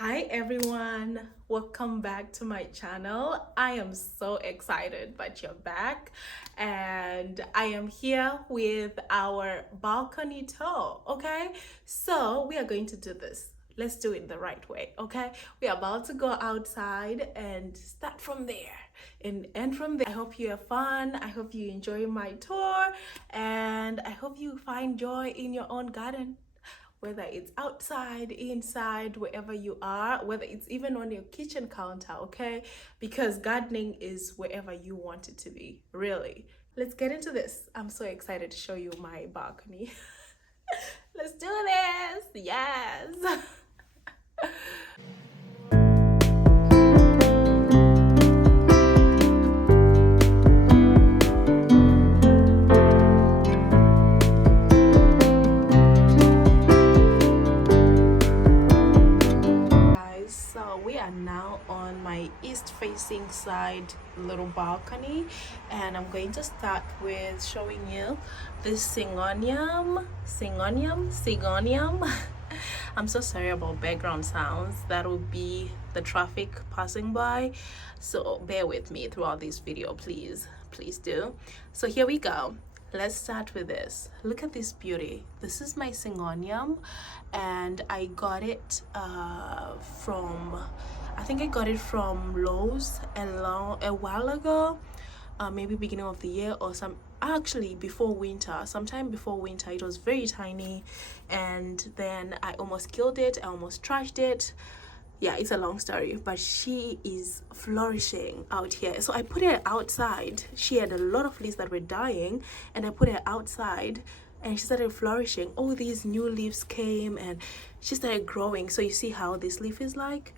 Hi everyone, welcome back to my channel. I am so excited that you're back, and I am here with our balcony tour. Okay, so we are going to do this. Let's do it the right way. Okay, we are about to go outside and start from there and end from there. I hope you have fun. I hope you enjoy my tour, and I hope you find joy in your own garden, whether it's outside, inside, wherever you are, whether it's even on your kitchen counter, okay? Because gardening is wherever you want it to be, really. Let's get into this. I'm so excited to show you my balcony. Let's do this. Yes. So we are now on my east facing side little balcony, and I'm going to start with showing you this Syngonium. I'm so sorry about background sounds. That will be the traffic passing by, so bear with me throughout this video, please do. So here we go. Let's start with this. Look at this beauty. This is my Syngonium, and I got it from, I think I got it from Lowe's a while ago, maybe beginning of the year or actually before winter, sometime before winter. It was very tiny, and then I almost killed it. I almost trashed it. Yeah, it's a long story, but she is flourishing out here. So I put her outside. She had a lot of leaves that were dying, and I put her outside and she started flourishing. All these new leaves came and she started growing. So you see how this leaf is like?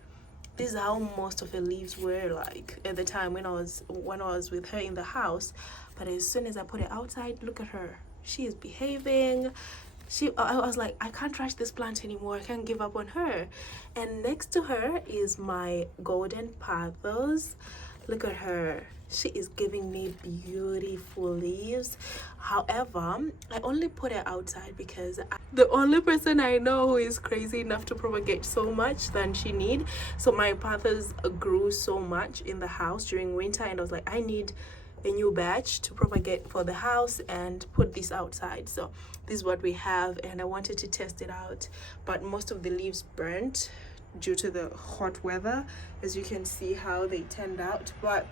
This is how most of the leaves were like at the time when I was with her in the house. But as soon as I put her outside, look at her. She is behaving. I was like, I can't trash this plant anymore. I can't give up on her. And next to her is my golden pothos. Look at her. She is giving me beautiful leaves. However, I only put her outside because the only person I know who is crazy enough to propagate so much than she need. So my pothos grew so much in the house during winter, and I was like, I need a new batch to propagate for the house and put this outside. So this is what we have, and I wanted to test it out, but most of the leaves burnt due to the hot weather, as you can see how they turned out. But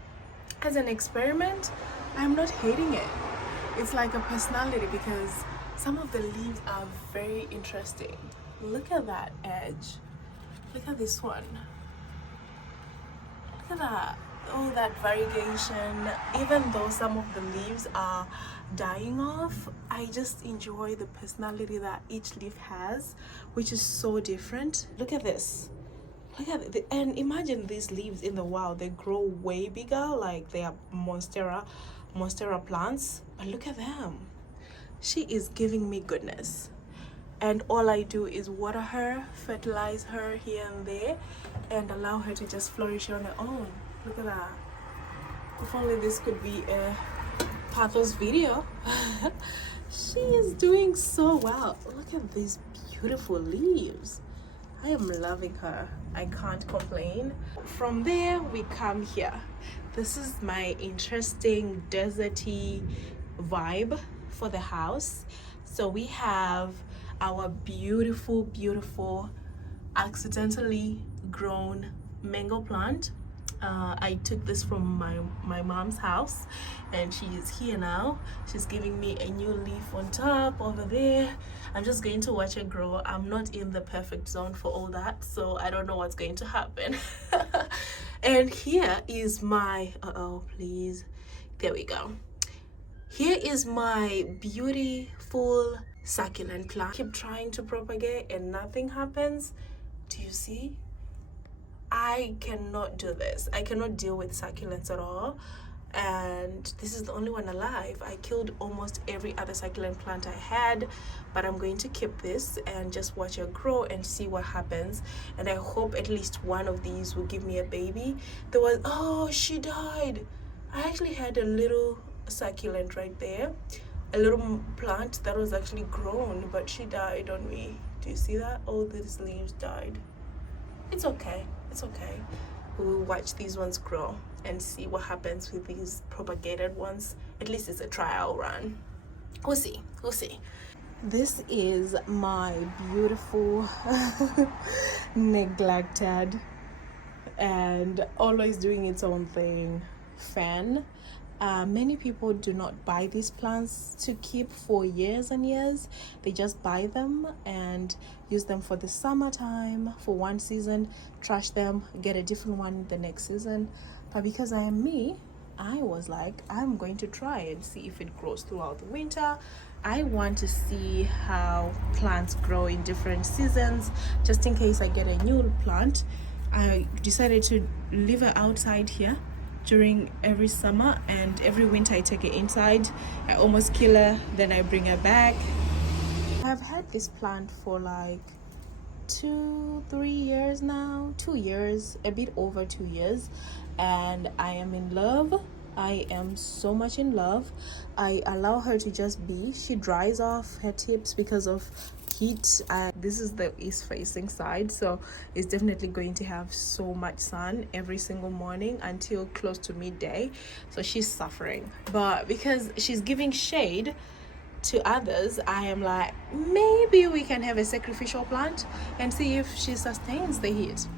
as an experiment, I'm not hating it. It's like a personality because some of the leaves are very interesting. Look at that edge. Look at this one. Look at that. Oh, that variegation. Even though some of the leaves are dying off, I just enjoy the personality that each leaf has, which is so different. Look at this. Look at it. And imagine these leaves in the wild. They grow way bigger, like they are monstera plants. But look at them. She is giving me goodness. And all I do is water her, fertilize her here and there, and allow her to just flourish on her own. Look at that. If only this could be a pothos video. She is doing so well. Look at these beautiful leaves. I am loving her. I can't complain. From there, we come here. This is my interesting deserty vibe for the house. So we have our beautiful accidentally grown mango plant. I took this from my mom's house, and she is here now. She's giving me a new leaf on top over there. I'm just going to watch it grow. I'm not in the perfect zone for all that, so I don't know what's going to happen. And here is my please, there we go. Here is my beautiful succulent plant. I keep trying to propagate and nothing happens. Do you see? I cannot do this. I cannot deal with succulents at all, and this is the only one alive. I killed almost every other succulent plant I had, but I'm going to keep this and just watch it grow and see what happens. And I hope at least one of these will give me a baby. There was, oh, she died. I actually had a little succulent right there, a little plant that was actually grown, but she died on me. Do you see that? All these leaves died. it's okay. It's okay. We'll watch these ones grow and see what happens with these propagated ones. At least it's a trial run. We'll see. We'll see. This is my beautiful neglected and always doing its own thing fern. Many people do not buy these plants to keep for years and years. They just buy them and use them for the summertime for one season, trash them, get a different one the next season. But because I am me, I was like, I'm going to try and see if it grows throughout the winter. I want to see how plants grow in different seasons, just in case I get a new plant. I decided to leave it outside here during every summer, and every winter I take it inside. I almost kill her, then I bring her back. I've had this plant for like 2-3 years now, 2 years, a bit over 2 years, and I am in love. I am so much in love. I allow her to just be. She dries off her tips because of heat. This is the east facing side, so it's definitely going to have so much sun every single morning until close to midday, so she's suffering. But because she's giving shade to others, I am like, maybe we can have a sacrificial plant and see if she sustains the heat.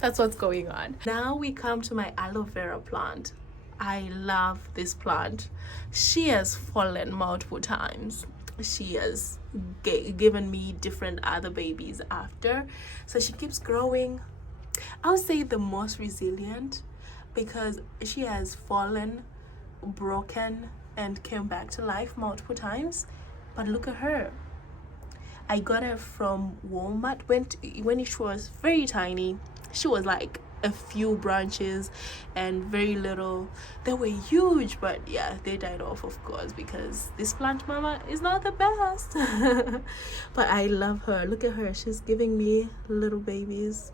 That's what's going on. Now we come to my aloe vera plant. I love this plant. She has fallen multiple times. She has given me different other babies after, so she keeps growing. I would say the most resilient, because she has fallen, broken, and came back to life multiple times. But look at her. I got her from Walmart when she was very tiny. She was like a few branches and very little. They were huge, but yeah, they died off, of course, because this plant mama is not the best. But I love her. Look at her. She's giving me little babies.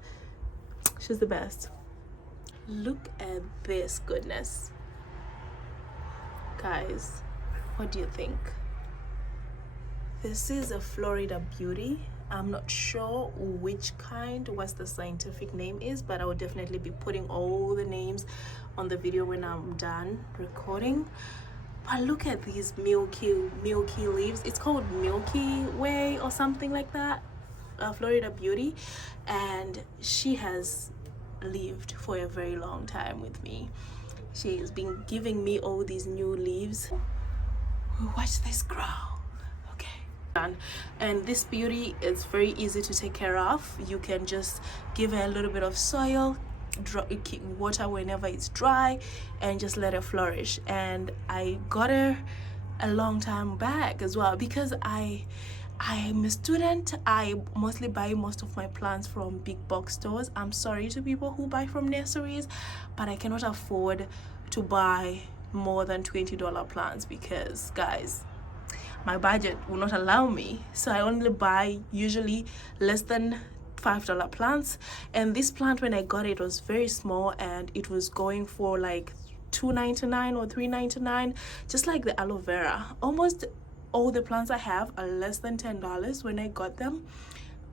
She's the best. Look at this goodness, guys. What do you think? This is a Florida Beauty. I'm not sure which kind, what the scientific name is, but I will definitely be putting all the names on the video when I'm done recording. But look at these milky leaves. It's called Milky Way or something like that. Florida Beauty, and she has lived for a very long time with me. She has been giving me all these new leaves. Watch this grow. And this beauty is very easy to take care of. You can just give her a little bit of soil, keep water whenever it's dry, and just let her flourish. And I got her a long time back as well, because I'm a student. I mostly buy most of my plants from big box stores. I'm sorry to people who buy from nurseries, but I cannot afford to buy more than $20 plants, because guys, my budget will not allow me. So I only buy usually less than $5 plants. And this plant, when I got it, was very small, and it was going for like $2.99 or $3.99, just like the aloe vera. Almost all the plants I have are less than $10 when I got them,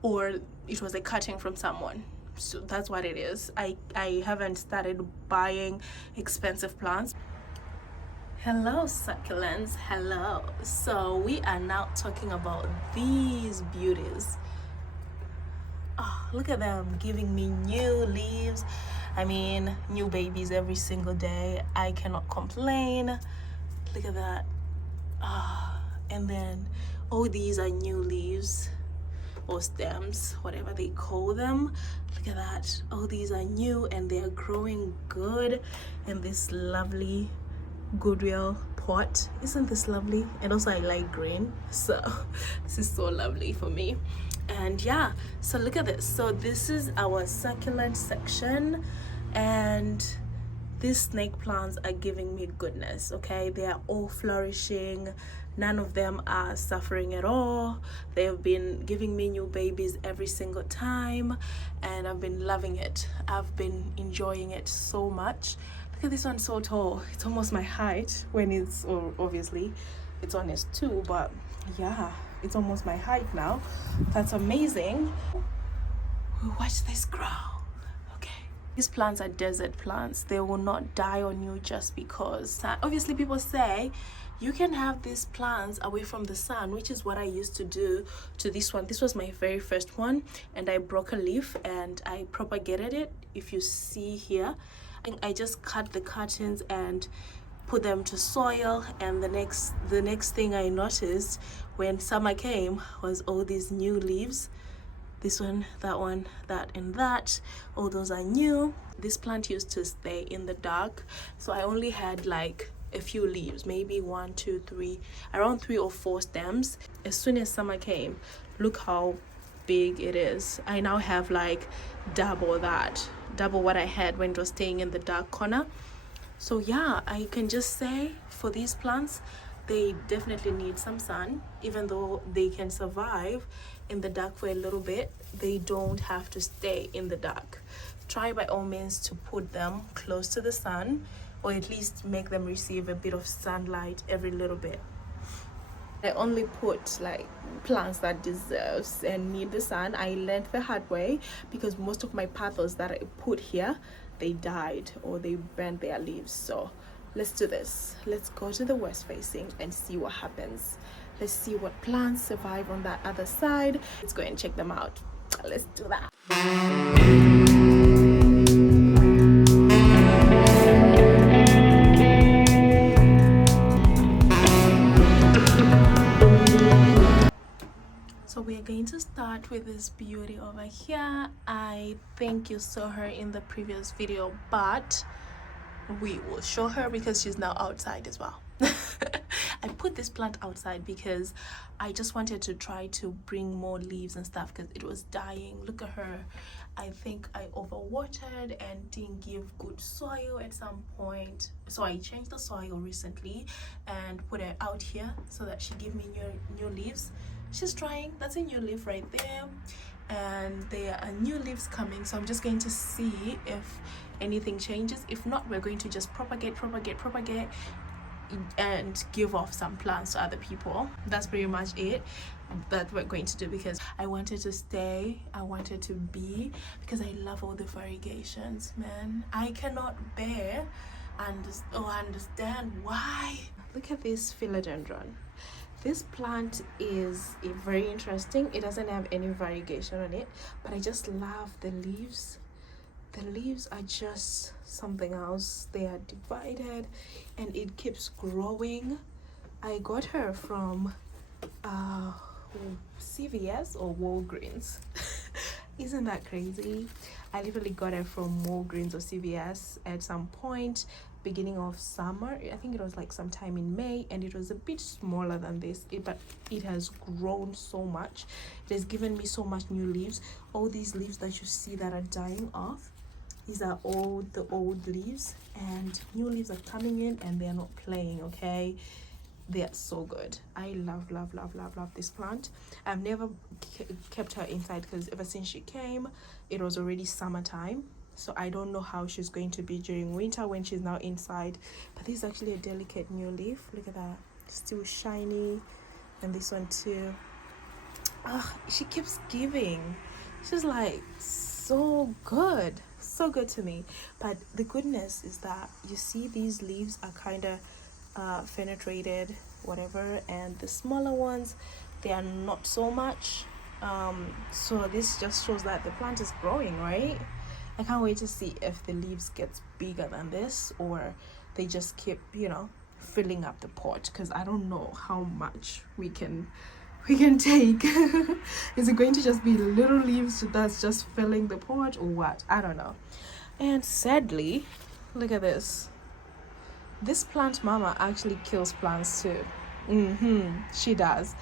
or it was a cutting from someone. So that's what it is. I haven't started buying expensive plants. Hello succulents, hello. So we are now talking about these beauties. Oh, look at them giving me new leaves. I mean, new babies every single day. I cannot complain. Look at that. And then all these are new leaves or stems, whatever they call them. Look at that. All these are new and they are growing good in this lovely Goodwill pot. Isn't this lovely? And also I like green, so this is so lovely for me. And yeah, so look at this. So this is our succulent section, and these snake plants are giving me goodness. Okay, they are all flourishing. None of them are suffering at all. They have been giving me new babies every single time, and I've been loving it. I've been enjoying it so much. Look at this one, so tall. It's almost my height when it's, or obviously it's on its 2, but yeah, it's almost my height now. That's amazing. We'll watch this grow. Okay. These plants are desert plants. They will not die on you just because. Obviously, people say you can have these plants away from the sun, which is what I used to do to this one. This was my very first one, and I broke a leaf and I propagated it. If you see here, I just cut the cuttings and put them to soil, and the next thing I noticed when summer came was all these new leaves. This one, that, and that. All those are new. This plant used to stay in the dark, so I only had like a few leaves, maybe 1, 2, 3, around 3 or 4 stems. As soon as summer came, look how big it is. I now have like double what I had when it was staying in the dark corner. So yeah, I can just say for these plants, they definitely need some sun. Even though they can survive in the dark for a little bit, they don't have to stay in the dark. Try by all means to put them close to the sun, or at least make them receive a bit of sunlight every little bit. I only put like plants that deserves and need the sun. I learned the hard way because most of my pothos that I put here, they died or they burned their leaves. So let's do this. Let's go to the west facing and see what happens. Let's see what plants survive on that other side. Let's go and check them out. Let's do that. So we are going to start with this beauty over here. I think you saw her in the previous video, but we will show her because she's now outside as well. I put this plant outside because I just wanted to try to bring more leaves and stuff because it was dying. Look at her. I think I overwatered and didn't give good soil at some point, so I changed the soil recently and put her out here so that she give me new leaves. She's trying. That's a new leaf right there, and there are new leaves coming, so I'm just going to see if anything changes. If not, we're going to just propagate and give off some plants to other people. That's pretty much it that we're going to do, because I wanted to stay, I wanted to be, because I love all the variegations, man. I cannot bear and understand why. Look at this philodendron. This plant is very interesting. It doesn't have any variegation on it, but I just love the leaves. The leaves are just something else. They are divided and it keeps growing. I got her from CVS or Walgreens. Isn't that crazy? I literally got her from Walgreens or CVS at some point, beginning of summer. I think it was like sometime in May, and it was a bit smaller than this, but it has grown so much. It has given me so much new leaves. All these leaves that you see that are dying off, these are all the old leaves, and new leaves are coming in and they're not playing. Okay, they are so good. I love this plant. I've never kept her inside because ever since she came, it was already summertime, so I don't know how she's going to be during winter when she's now inside. But this is actually a delicate new leaf. Look at that, still shiny. And this one too. She keeps giving. She's like so good to me. But the goodness is that you see these leaves are kind of penetrated, whatever, and the smaller ones, they are not so much. So this just shows that the plant is growing, right? I can't wait to see if the leaves gets bigger than this, or they just keep, filling up the pot, because I don't know how much we can take. Is it going to just be little leaves that's just filling the pot, or what? I don't know. And sadly, look at this. This plant mama actually kills plants too. She does.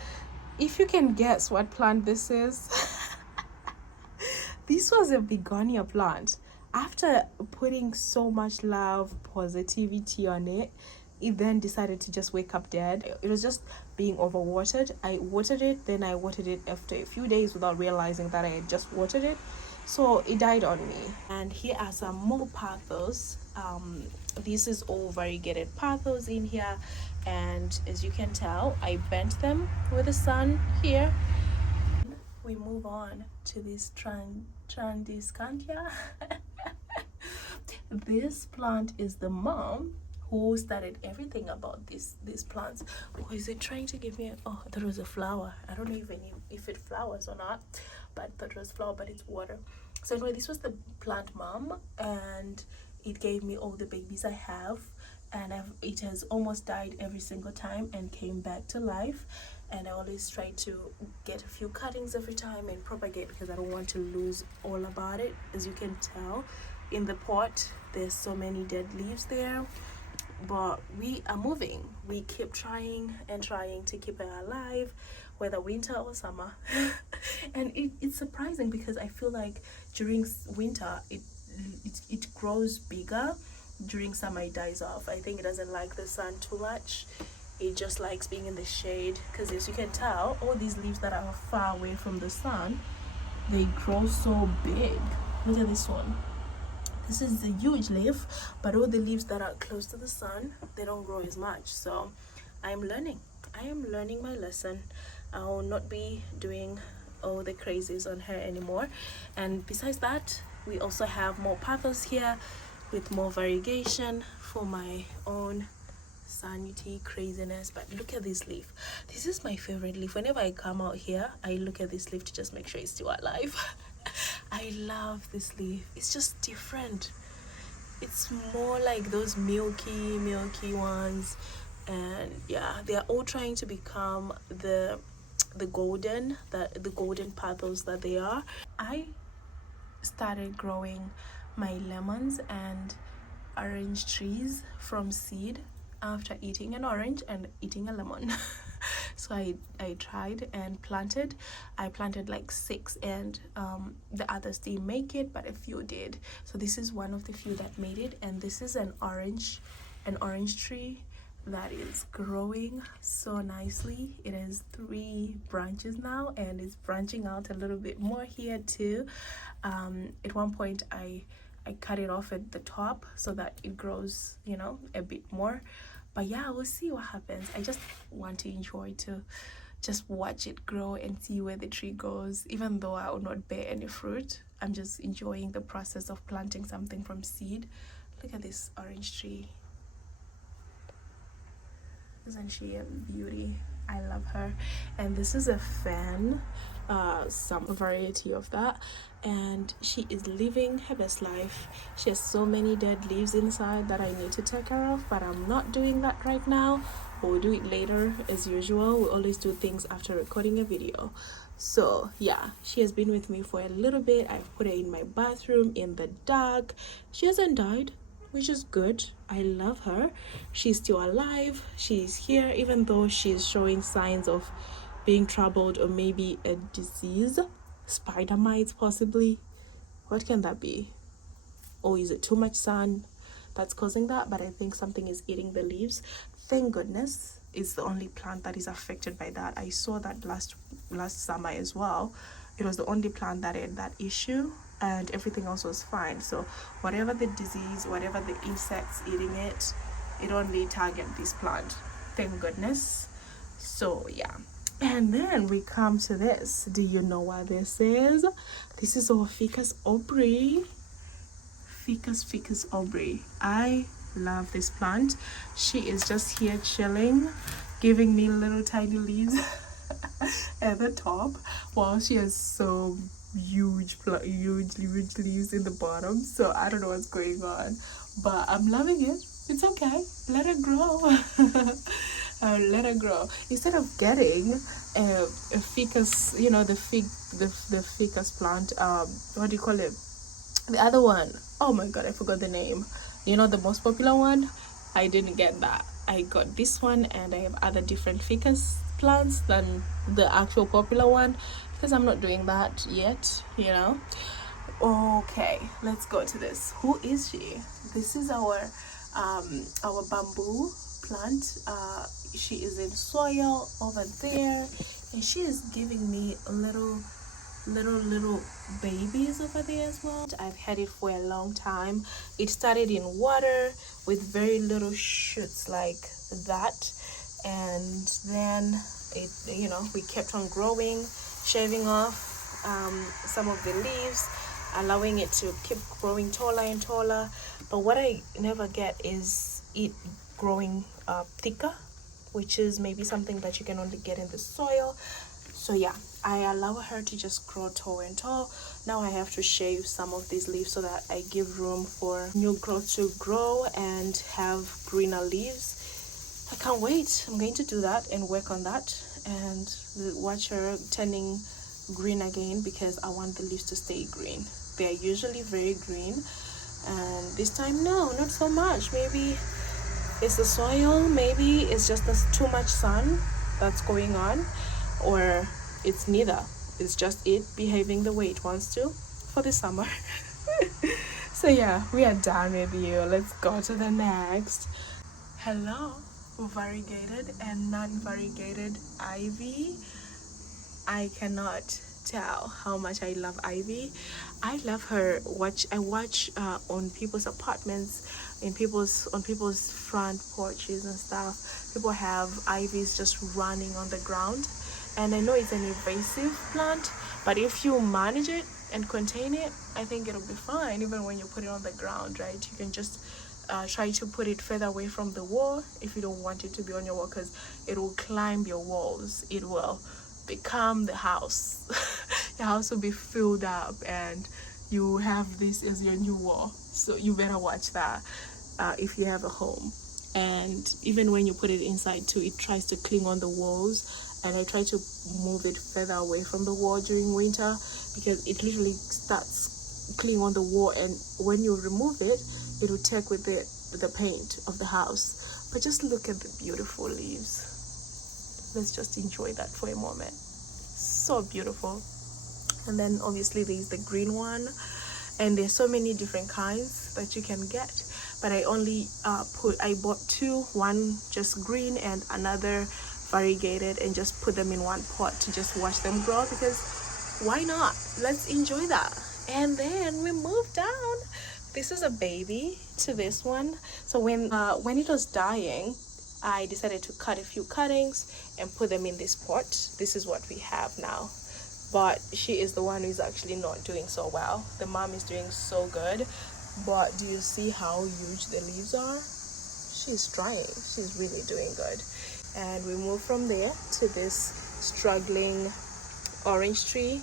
If you can guess what plant this is, this was a begonia plant. After putting so much love, positivity on it, it then decided to just wake up dead. It was just being overwatered. I watered it, then I watered it after a few days without realizing that I had just watered it. So it died on me. And here are some more pothos. This is all variegated pothos in here, and as you can tell, I bent them with the sun here. we move on to this tradescantia. This plant is the mom who started everything about these plants. Oh, is it trying to give me oh, I thought it was a flower. I don't know even if it flowers or not, but I thought it was flower, but it's water. So anyway, this was the plant mom, and it gave me all the babies I have, and it has almost died every single time and came back to life. And I always try to get a few cuttings every time and propagate, because I don't want to lose all about it. As you can tell in the pot, there's so many dead leaves there, but we are moving. We keep trying and trying to keep it alive, whether winter or summer. And it's surprising, because I feel like during winter it grows bigger. During summer it dies off. I think it doesn't like the sun too much. It just likes being in the shade, because as you can tell, all these leaves that are far away from the sun, they grow so big. Look at this one. This is a huge leaf, but all the leaves that are close to the sun, they don't grow as much. So I am learning my lesson. I will not be doing all the crazies on her anymore. And besides that, we also have more pothos here with more variegation for my own sanity craziness. But look at this leaf. This is my favorite leaf. Whenever I come out here, I look at this leaf to just make sure it's still alive. I love this leaf. It's just different. It's more like those milky ones, and yeah, they are all trying to become the golden pathos that they are. I started growing my lemons and orange trees from seed after eating an orange and eating a lemon. So I tried and planted. I planted like 6, and the others didn't make it, but a few did. So this is one of the few that made it, and this is an orange tree that is growing so nicely. It has 3 branches now, and it's branching out a little bit more here too. At one point I cut it off at the top so that it grows, you know, a bit more. But yeah, we'll see what happens. I just want to enjoy to just watch it grow and see where the tree goes. Even though I will not bear any fruit, I'm just enjoying the process of planting something from seed. Look at this orange tree. Isn't she a beauty? I love her. And this is a fern, some variety of that, and she is living her best life. She has so many dead leaves inside that I need to take care of, but I'm not doing that right now. We'll do it later. As usual, we always do things after recording a video. So yeah, she has been with me for a little bit. I've put her in my bathroom in the dark. She hasn't died, which is good. I love her. She's still alive. She's here, even though she's showing signs of being troubled, or maybe a disease, spider mites possibly. What can that be? Or is it too much sun that's causing that? But I think something is eating the leaves. Thank goodness it's the only plant that is affected by that. I saw that last summer as well. It was the only plant that had that issue, and everything else was fine. So whatever the disease, whatever the insects eating it, it only target this plant. Thank goodness. So yeah. And then we come to this. Do you know what this is? This is our Ficus aubrey. Ficus aubrey. I love this plant. She is just here chilling, giving me little tiny leaves at the top, while she has so huge leaves in the bottom. So I don't know what's going on, but I'm loving it. It's okay. Let her grow. Let her grow. Instead of getting a ficus, you know, the ficus plant, what do you call it, the other one, oh my god, I forgot the name, you know, the most popular one. I didn't get that. I got this one, and I have other different ficus plants than the actual popular one, because I'm not doing that yet, you know. Okay, let's go to this. Who is she? This is our bamboo plant. She is in soil over there, and she is giving me little babies over there as well. I've had it for a long time. It started in water with very little shoots like that, and then it, you know, we kept on growing, shaving off some of the leaves, allowing it to keep growing taller and taller. But what I never get is it growing thicker, which is maybe something that you can only get in the soil. So yeah, I allow her to just grow tall and tall. Now I have to shave some of these leaves so that I give room for new growth to grow and have greener leaves. I can't wait. I'm going to do that and work on that and watch her turning green again, because I want the leaves to stay green. They are usually very green, and this time no, not so much. Maybe it's the soil, maybe it's just too much sun that's going on, or it's neither. It's just it behaving the way it wants to for the summer. So yeah, we are done with you. Let's go to the next. Hello, variegated and non-variegated ivy. I cannot tell how much I love ivy. I love her. I watch on people's apartments, on people's front porches and stuff. People have ivies just running on the ground, and I know it's an invasive plant, but if you manage it and contain it, I think it'll be fine. Even when you put it on the ground, right? You can just try to put it further away from the wall if you don't want it to be on your wall, because it will climb your walls. It will become the house. Your house will be filled up and you have this as your new wall. So you better watch that if you have a home. And even when you put it inside too, it tries to cling on the walls, and I try to move it further away from the wall during winter, because it literally starts clinging on the wall, and when you remove it, it will take with it the paint of the house. But just look at the beautiful leaves. Let's just enjoy that for a moment. So beautiful. And then obviously there's the green one, and there's so many different kinds that you can get, but I only I bought two, one just green and another variegated, and just put them in one pot to just watch them grow, because why not? Let's enjoy that. And then we move down. This is a baby to this one. So when it was dying, I decided to cut a few cuttings and put them in this pot. This is what we have now. But she is the one who's actually not doing so well. The mom is doing so good. But do you see how huge the leaves are? She's trying. She's really doing good. And we move from there to this struggling orange tree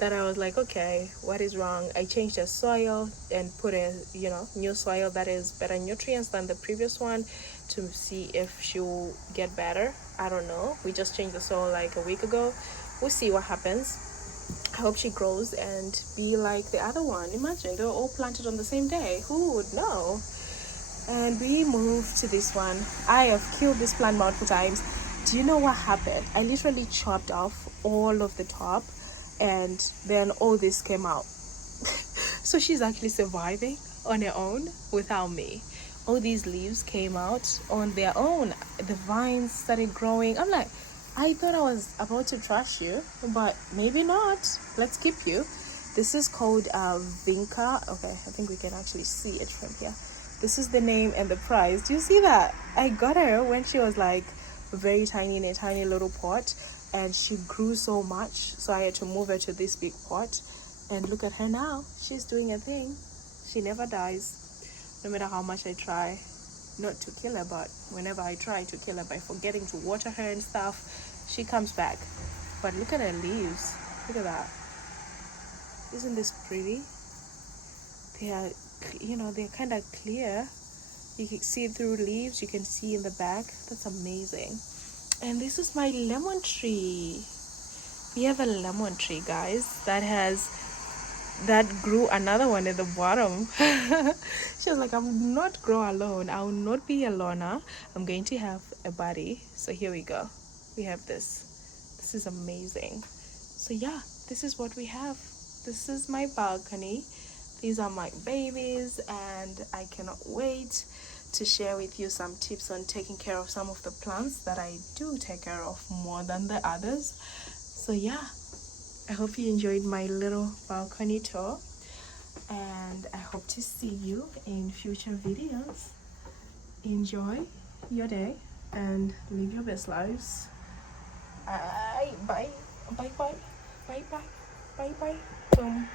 that I was like, okay, what is wrong? I changed the soil and put a new soil that is better nutrients than the previous one, to see if she'll get better. I don't know. We just changed the soil like a week ago. We'll see what happens. I hope she grows and be like the other one. Imagine, they're all planted on the same day. Who would know? And we move to this one. I have killed this plant multiple times. Do you know what happened? I literally chopped off all of the top, and then all this came out. So she's actually surviving on her own without me. All these leaves came out on their own. The vines started growing. I'm like, I thought I was about to trash you, but maybe not. Let's keep you. This is called Vinca. Okay, I think we can actually see it from here. This is the name and the price. Do you see that? I got her when she was like very tiny, in a tiny little pot, and she grew so much, so I had to move her to this big pot. And look at her now. She's doing a thing. She never dies, no matter how much I try not to kill her. But whenever I try to kill her by forgetting to water her and stuff, she comes back. But look at her leaves. Look at that. Isn't this pretty? They are, they're kind of clear. You can see through leaves. You can see in the back. That's amazing. And this is my lemon tree. We have a lemon tree, guys, that grew another one at the bottom. She was like, I'm not grow alone. I will not be a loner. I'm going to have a buddy. So here we go. We have this. This is amazing. So yeah, this is what we have. This is my balcony. These are my babies, and I cannot wait to share with you some tips on taking care of some of the plants that I do take care of more than the others. So yeah, I hope you enjoyed my little balcony tour, and I hope to see you in future videos. Enjoy your day and live your best lives. Bye bye bye bye bye bye. Bye bye. Boom.